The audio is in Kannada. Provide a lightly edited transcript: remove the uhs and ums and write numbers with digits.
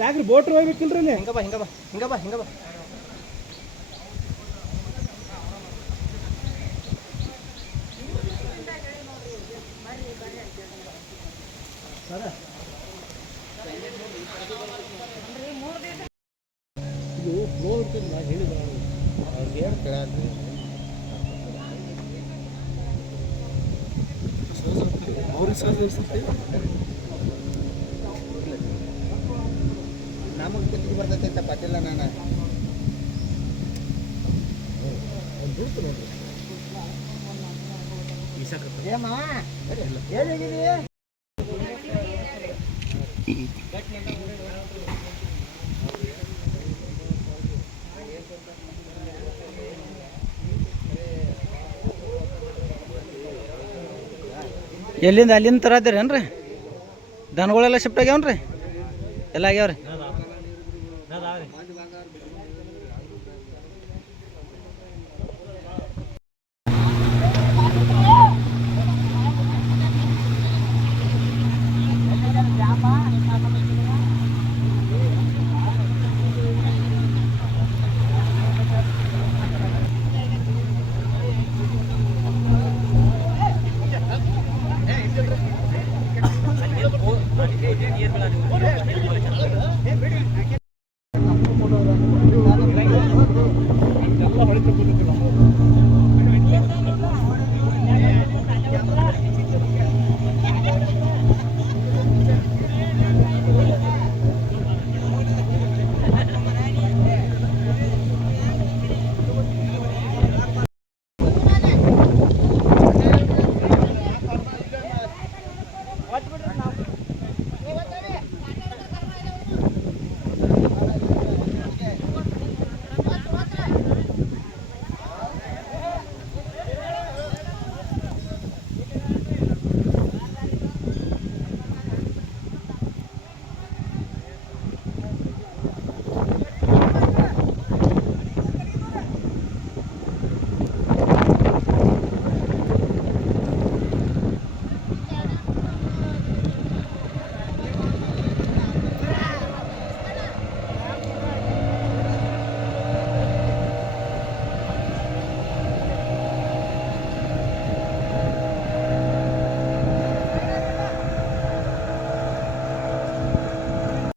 ಯಾಕ್ರಿ ಬೋಟ್ರ್ ಹೋಗ್ಬೇಕಿಲ್ರಿ ಅಲ್ಲಿ? ಹಿಂಗ ಬಾ ಹಿಂಗ ಬಾ ಹಿಂಗ ಬಾ ಹಿಂಗ ಬಾ. ಇದು ಫ್ಲೋ ಇರ್ತದೆ ನಾ ಹೇಳಿದ ಅವ್ರಿಗೆ ಏನು ಕೇಳಲ್ರಿ. ಅವ್ರಿಗೆ ಸಹ ಇರ್ತೈತಿ. ನಮಗೆ ಕುತ್ತಿಗೆ ಬರ್ತೈತೆ ಅಂತ ಪಟ್ಟಿಲ್ಲ ನಾನು. ಏಮ್ಮ ಏನಿದೆ? ಎಲ್ಲಿಂದ ಅಲ್ಲಿಂದ ತರತ್ತೀರೇನ್ರಿ? ದನಗಳೆಲ್ಲ ಶಿಫ್ಟ್ ಆಗ್ಯಾವನ್ರಿ? ಎಲ್ಲ ಆಗ್ಯಾವ್ರಿ?